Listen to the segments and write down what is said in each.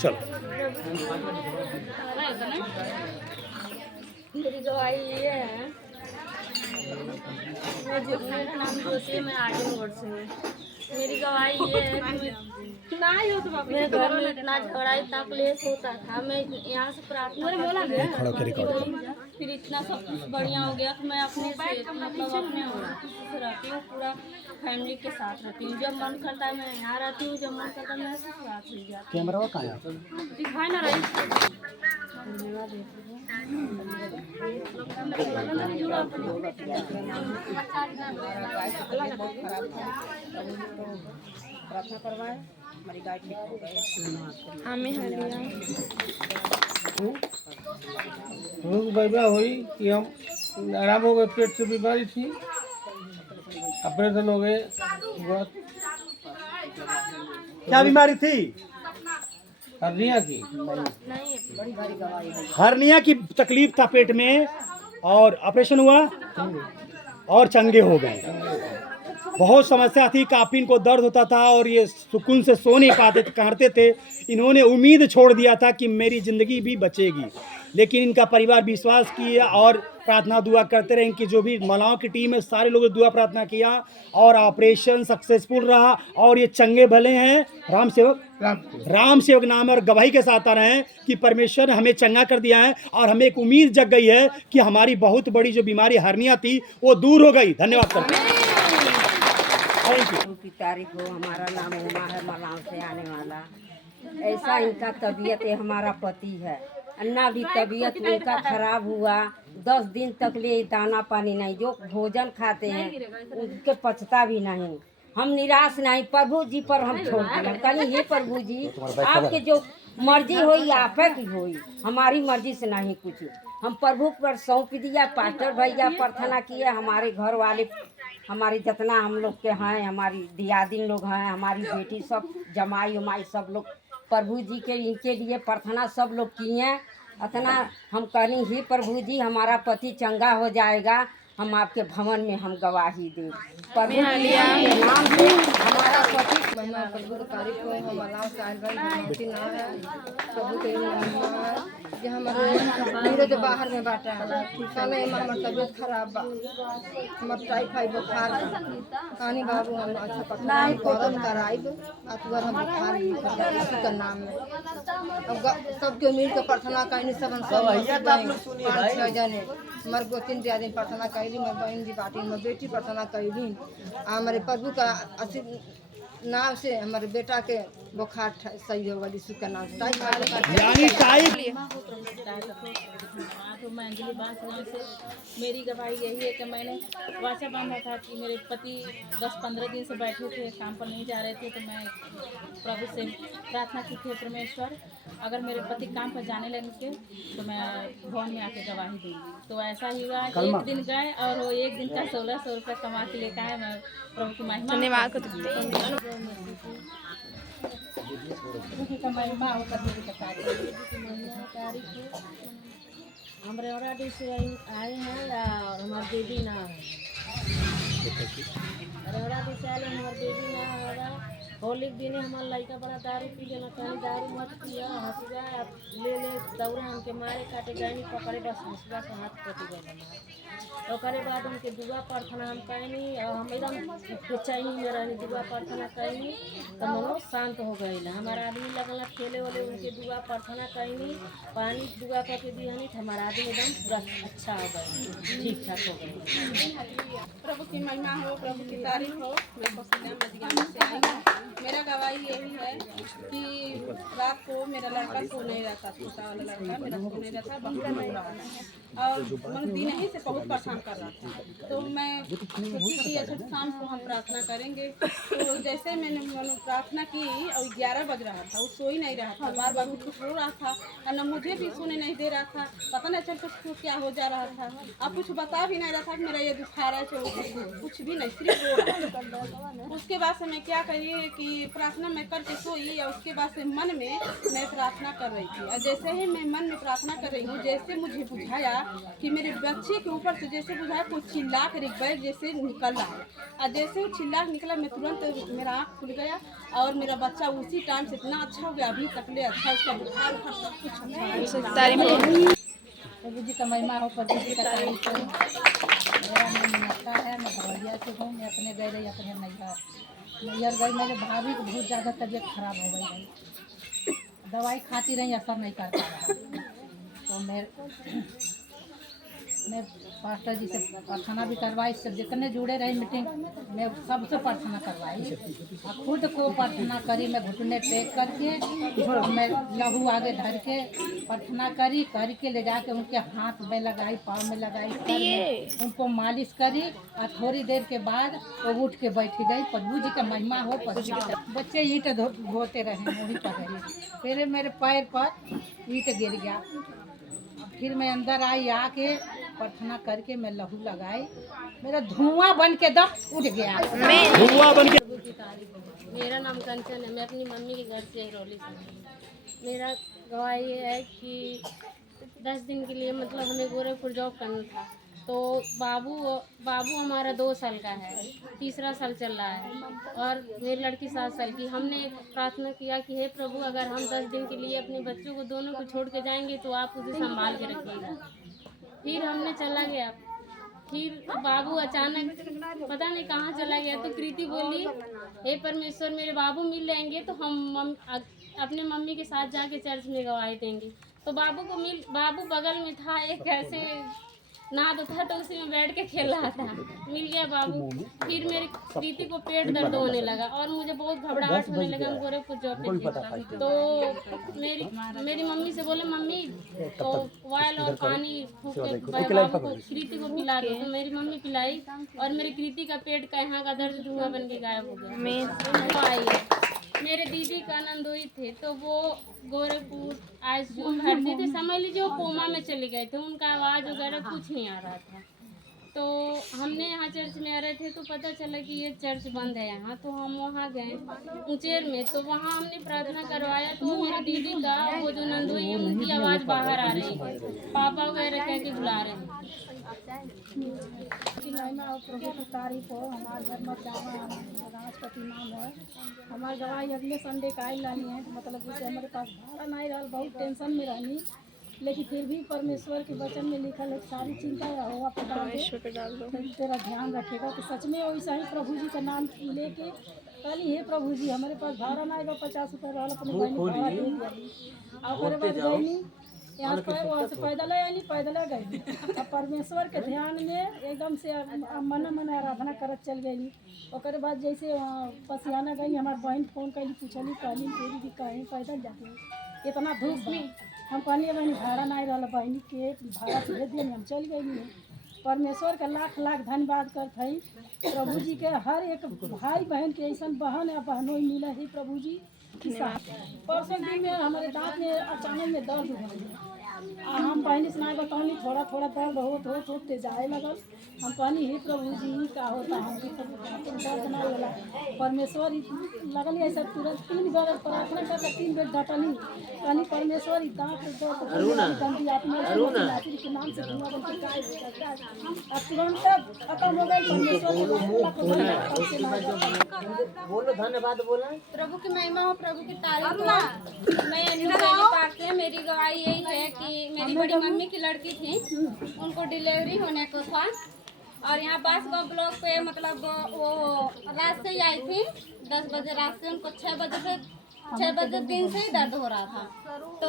चलो। मेरी गवाही ये है, मेरा नाम ज्योति है, मैं आगे मोड़ से हूँ। मेरी गवाही ये है कि मेरे घर में इतना झगड़ा इतना क्लेश होता था। मैं यहाँ से प्रार्थना फिर इतना सब कुछ बढ़िया हो गया कि मैं अपने से मतलब अपने से रहती हूँ, पूरा फैमिली के साथ रहती हूँ। जब मन करता है मैं यहाँ रहती हूँ, जब मन करता है मैं ससुराल चली जाती हूँ। कैमरा कहाँ है? दिखाई ना रही। प्रार्थना करवाए, हमारी गाय ठीक हो गई। हमें हलिया गड़बड़ा हुई कि हम आराम हो गए, पेट से बीमारी थी, ऑपरेशन हो गए। बस क्या बीमारी थी? हर्निया की। हर्निया की तकलीफ था पेट में, और ऑपरेशन हुआ और चंगे हो गए। बहुत समस्या थी, काफी इनको दर्द होता था और ये सुकून से सो नहीं पाते करते थे। इन्होंने उम्मीद छोड़ दिया था कि मेरी ज़िंदगी भी बचेगी, लेकिन इनका परिवार विश्वास किया और प्रार्थना दुआ करते रहे। इनकी जो भी महिलाओं की टीम है, सारे लोगों ने दुआ प्रार्थना किया और ऑपरेशन सक्सेसफुल रहा और ये चंगे भले हैं। राम सेवक नाम और गवाही के साथ आ रहे हैं कि परमेश्वर ने हमें चंगा कर दिया है और हमें एक उम्मीद जग गई है कि हमारी बहुत बड़ी जो बीमारी हर्निया थी वो दूर हो गई। धन्यवाद करते हैं। Thank you. की तारीख हो, हमारा नाम उमा है, मलाव से आने वाला। ऐसा इनका तबीयत है, हमारा पति है, अन्ना भी तबीयत इनका खराब हुआ। 10 दिन तक ले दाना पानी नहीं, जो भोजन खाते हैं उनके पचता भी नहीं। हम निराश नहीं, प्रभु जी पर हम छोड़ दिए। कहीं हे प्रभु जी, आपके जो मर्जी होई आप की होई, हमारी मर्जी से नहीं कुछ। हम प्रभु पर सौंप दिया। पास्टर भैया प्रार्थना किए, हमारे घर वाले, हमारी जितना हम लोग के हैं, हमारी दियादिन लोग हैं, हमारी बेटी सब जमाई उमाई सब लोग प्रभु जी के इनके लिए प्रार्थना सब लोग किए। अतना हम करें ही प्रभु जी हमारा पति चंगा हो जाएगा, हम आपके भवन में हम गवाही दें। प्रभु के नाम से हमारा पति महिमा प्रभु की तारीफ हो। हम अलाव से आयल भाई भगवती नाम है प्रभु के महिमा है। जो हमारे नीरज बाहर में बाटा समय में हमारी तबीयत खराब बा, हमारे टाइफाइड बुखार कहानी बाबू हम अच्छा पता गौरव कराइब अतवर हम बुखार यीशु के नाम में। अब सबके मिल के प्रार्थना करनी, सब 5-6 जने हमारे 2-3 दिन प्रार्थना कैली, हमारे बहन जी बाटी, हमारे बेटी प्रार्थना कैली। हमारे प्रभु का नाम से हमारे बेटा के बुखार सही हो गई, यीशु के नाम से। तो मैं अंजलि बांसवाड़ी से, मेरी गवाही यही है कि मैंने वाचा बांधा था कि मेरे पति 10-15 दिन से बैठे थे, काम पर नहीं जा रहे थे। तो मैं प्रभु से प्रार्थना की थी, परमेश्वर अगर मेरे पति काम पर जाने लगे तो मैं भवन में आके गवाही दूँगी। तो ऐसा ही हुआ। एक दिन गए और वो एक दिन का 1600 रुपये कमा के लेकर आए। मैं प्रभु की महिमा धन्यवाद को हम रेवड़ा से आए हैं और हमारे देवी ना है। रेवड़ा से आए हमारे देवी ना होगा। होली के दिन हमारा लड़का बड़ा दारू पी लेना, कहीं दारू मत पिया, हंसुआ ले दौड़े हमके मारे काटे गए पकड़े, बस हंसुआ से हाथ कटी गए। ओकरे बाद उनके दुआ प्रार्थना हम कैनी और हम एकदम बेचैनी में रहनी। दुआ प्रार्थना कैनी तो मनो शांत हो गई। हमारा आदमी लगल खेले वाले, उनके दुआ प्रार्थना कैनी, पानी दुआ करके दिहनी तो हमारा आदमी एकदम पूरा अच्छा हो गए, ठीक ठाक हो गए। प्रभु की महिमा हो, प्रभु की तारीफ हो। मेरा गवाही यही है कि रात को मेरा लड़का सो नहीं रहता, छोटा वाला लड़का मेरा सो नहीं रहता, बहुत नहीं रहा और मतलब दिन ही से बहुत परेशान कर रहा था। तो मैं सोची अच्छा शाम को हम प्रार्थना करेंगे। तो जैसे मैंने प्रार्थना की और 11 बज रहा था, वो सो ही नहीं रहा था, बार बार कुछ रो रहा था और न मुझे भी सोने नहीं दे रहा था। पता नहीं चल कुछ क्या हो जा रहा था, अब कुछ बता भी नहीं रहा था कि मेरा ये दुखा रहा है, कुछ भी नहीं, सिर्फ रो रहा था। उसके बाद से मैं क्या करी कि प्रार्थना मैं करके सोई और उसके बाद से मन में मैं प्रार्थना कर रही थी और जैसे ही मैं मन में प्रार्थना कर रही हूँ, जैसे मुझे बुझाया कि मेरे बच्चे के ऊपर से जैसे बुझाया कुछ चिल्ला कर एक बैग जैसे निकल रहा है, और जैसे ही चिल्ला निकला मैं तुरंत मेरा आँख खुल गया और मेरा बच्चा उसी टाइम से इतना अच्छा हो गया, अभी तक ले अच्छा, उसका बुखार उखार सब कुछ अच्छा है। प्रभु जी का महिमा हो, प्रभु जी का तारीफ हो। मेरा नाम मीनाक्षी है, मैं भवलिया से हूँ। मैं अपने गए रही अपने नैहर गई, मेरे भाभी को बहुत ज़्यादा तबीयत खराब हो गई है, दवाई खाती रही, असर नहीं कर पा रहा। तो मैं पास्टर जी से प्रार्थना भी करवाई, सब जितने जुड़े रहे मीटिंग में सबसे प्रार्थना करवाई और खुद को प्रार्थना करी। मैं घुटने टेक करके मैं लहू आगे धर के प्रार्थना करी, करके ले जाके उनके हाथ में लगाई, पाँव में लगाई, सर में उनको मालिश करी और थोड़ी देर के बाद वो उठ के बैठ गई। प्रभु जी का महिमा हो। बच्चे ईंट धोते रहे, वहीं पर रही, फिर मेरे पैर पर ईंट गिर गया। फिर मैं अंदर आई, आके प्रार्थना करके मैं लहू लगाई, मेरा धुआं बन के दम उठ गया। धुआं बन के मेरा नाम कंचन है, मैं अपनी मम्मी के घर से रौली से हूँ। मेरा गवाही ये है कि 10 दिन के लिए मतलब हमें गोरखपुर जॉब करना था, तो बाबू हमारा 2 साल का है, तीसरा साल चल रहा है और मेरी लड़की 7 साल की। हमने प्रार्थना किया कि हे प्रभु, अगर हम 10 दिन के लिए अपने बच्चों को दोनों को छोड़ के जाएंगे तो आप उसे संभाल के रखिएगा। फिर हमने चला गया, फिर बाबू अचानक पता नहीं कहाँ चला गया, तो कृति बोली हे परमेश्वर, मेरे बाबू मिल जाएंगे तो हम अपने मम्मी के साथ जाके चर्च में गवाही देंगे। तो बाबू बगल में था, एक ऐसे नाद था तो उसी में बैठ के खेल रहा था, मिल गया बाबू। फिर मेरी कृति को पेट दर्द होने लगा और मुझे बहुत घबराहट होने लगा, हम गोरखपुर जॉब पे थे। तो मेरी मम्मी से बोले मम्मी तो ऑयल और पानी फूंक के बाबू को कृति को पिला दो, तो मेरी मम्मी पिलाई और मेरी कृति का पेट का यहाँ का दर्द धुआं बन के गायब हो गया। आई है मेरे दीदी का नंदोई थे, तो वो गोरखपुर आईसीयू में भर्ती थे, समझ लीजिए वो कोमा में चले गए थे, उनका आवाज़ वगैरह कुछ नहीं आ रहा था। तो हमने यहाँ चर्च में आ रहे थे तो पता चला कि ये चर्च बंद है यहाँ, तो हम वहाँ गए ऊंचेर में, तो वहाँ हमने प्रार्थना करवाया तो मेरी दीदी का वो जो नंदोई है उनकी आवाज़ बाहर आ रही है, पापा वगैरह कह के बुला रहे हैं। प्रभु की तारीफ हो। हमारे घर में राजपति नाम है, हमारे गवाही अगले संडे का आई लानी है, मतलब जैसे हमारे पास भाड़ा नहीं रहा, बहुत टेंशन में रहनी, लेकिन फिर भी परमेश्वर के वचन में लिखल है सारी चिंता हुआ पर तेरा ध्यान रखेगा। तो सच में वैसा ही प्रभु जी का नाम लेके कहली हे प्रभु जी, हमारे पास भाड़ा नहीं रहा, 50 रुपये रहा, अपने बहन भाड़ा दे दिया और बाद गई यहाँ पर वहाँ से पैदल गई। अब परमेश्वर के ध्यान में एकदम से मन आराधना करत चल गई। और बाद जैसे पसियाना गई, हमारे बहन फोन कैली पूछली, कहली तेरी भी कहीं पैदल जाती इतना धूप में। हम कहनी बहनी भाड़ा नहीं रहा, बहनी के भाड़ा से भेज दिए, हम चल गई। परमेश्वर का लाख लाख धन्यवाद करत हई। प्रभु जी के हर एक भाई बहन के ऐसा बहन या बहनों मिला है प्रभु जी। परसों दिन में हमारे दांत में अचानक में दर्द हो गया, हम बहनी से नहीं बताऊनी, थोड़ा थोड़ा दर्द होते जाए लगल। हम कहनी हे प्रभु जी का होता है, हमको दर्द नहीं होला। परमेश्वर लगल ऐसा तुरंत 3 बार प्रार्थना करके 3 बेर डटनी, कहनी परमेश्वर दांत दर्द गंदी आत्मा के नाम से धुआं बन के गायब हो जाता है। अब तुरंत खत्म हो गई। बोलो धन्यवाद बोला। प्रभु की महिमा हो, प्रभु की तारीफ हो। मैं मेरी गवाही यही है कि मेरी बड़ी मम्मी की लड़की थी, उनको डिलीवरी होने को था और यहाँ बांसगांव ब्लॉक पे मतलब वो रात से ही आई थी, 10 बजे रात से। उनको 6 बजे दिन से ही दर्द हो रहा था, तो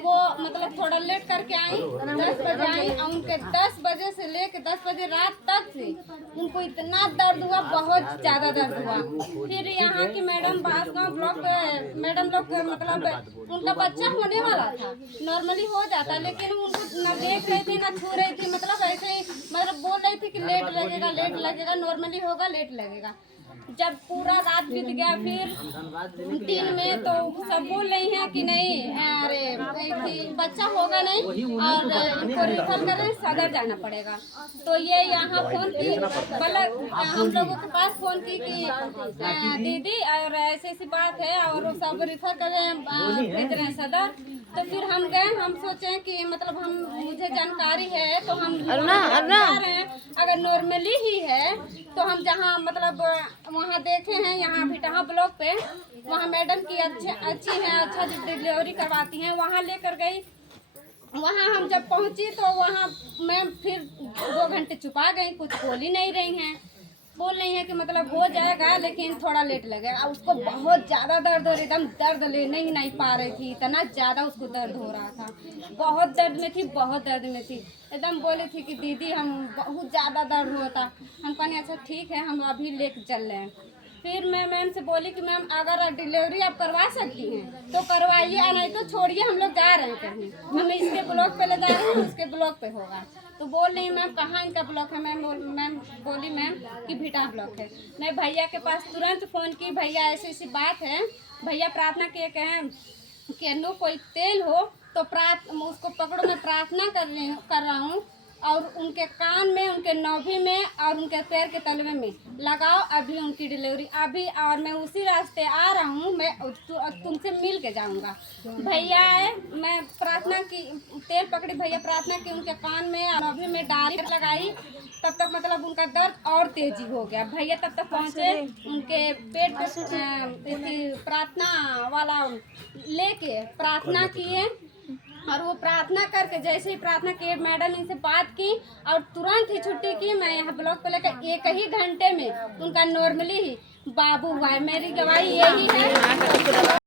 वो मतलब थोड़ा लेट करके आई, 10 बजे आई और उनके 10 बजे से लेके 10 बजे रात तक से उनको इतना दर्द हुआ, बहुत ज़्यादा दर्द हुआ। फिर यहाँ की मैडम बांसगांव ब्लॉक मैडम लोग मतलब उनका बच्चा होने वाला था, नॉर्मली हो जाता, लेकिन उनको न देख रही थी न छू रही थी, मतलब ऐसे ही मतलब बोल रही थी कि लेट लगेगा, नॉर्मली होगा, लेट लगेगा। जब पूरा रात बीत गया फिर दिन में तो सब बोल रही हैं कि नहीं अरे बच्चा होगा नहीं और इनको रिफर करें सदर जाना पड़ेगा। तो ये यहाँ फोन की मतलब हम लोगों के पास फोन की कि दीदी और ऐसी ऐसी बात है और सब रिफर करें भेज रहे हैं सदर। तो फिर हम गए, हम सोचे कि मतलब मुझे जानकारी है तो हम जा रहे हैं, अगर नॉर्मली ही है तो हम जहाँ मतलब वहाँ देखे हैं यहाँ भिटहा ब्लॉक पे वहाँ मैडम की अच्छी है, अच्छा डिलीवरी करवाती हैं, वहाँ लेकर गई। वहाँ हम जब पहुँची तो वहाँ मैम फिर 2 घंटे छुपा गई, कुछ बोल ही नहीं रही हैं। बोल रही है कि मतलब हो जाएगा लेकिन थोड़ा लेट लगेगा। उसको बहुत ज़्यादा दर्द हो रही, एकदम दर्द लेने ही नहीं पा रही थी, इतना ज़्यादा उसको दर्द हो रहा था, बहुत दर्द में थी, बहुत दर्द में थी। एकदम बोली थी कि दीदी हम बहुत ज़्यादा दर्द होता। हम कहने अच्छा ठीक है हम अभी लेके चल रहे हैं। फिर मैं मैम से बोली कि मैम अगर डिलीवरी आप करवा सकती हैं तो करवाइए, नहीं तो छोड़िए, हम लोग जा रहे हैं कहीं, हम इसके ब्लॉक पे ले जा रहे हैं, उसके ब्लॉक पे होगा। तो बोल रही मैम कहाँ इनका ब्लॉक है। मैम बोली मैम कि भिटा ब्लॉक है। मैं भैया के पास तुरंत फ़ोन की, भैया ऐसी ऐसी बात है, भैया प्रार्थना किए कहें कि नो कोई तेल हो तो उसको पकड़ो, मैं प्रार्थना कर रहा हूँ और उनके कान में, उनके नौभी में और उनके पैर के तलवे में लगाओ अभी उनकी डिलीवरी अभी। और मैं उसी रास्ते आ रहा हूँ, मैं तुमसे मिल के जाऊँगा। भैया है, मैं प्रार्थना की, तेल पकड़ी, भैया प्रार्थना की, उनके कान में और नौभी में डाली लगाई, तब तक मतलब उनका दर्द और तेजी हो गया। भैया तब तक पहुँचे, उनके पेट पे प्रार्थना वाला लेके प्रार्थना किए और वो प्रार्थना करके जैसे ही प्रार्थना की मैडम इनसे बात की और तुरंत ही छुट्टी की। मैं यहाँ ब्लॉक पे लेकर 1 ही घंटे में उनका नॉर्मली ही बाबू हुआ है। मेरी गवाही यही है।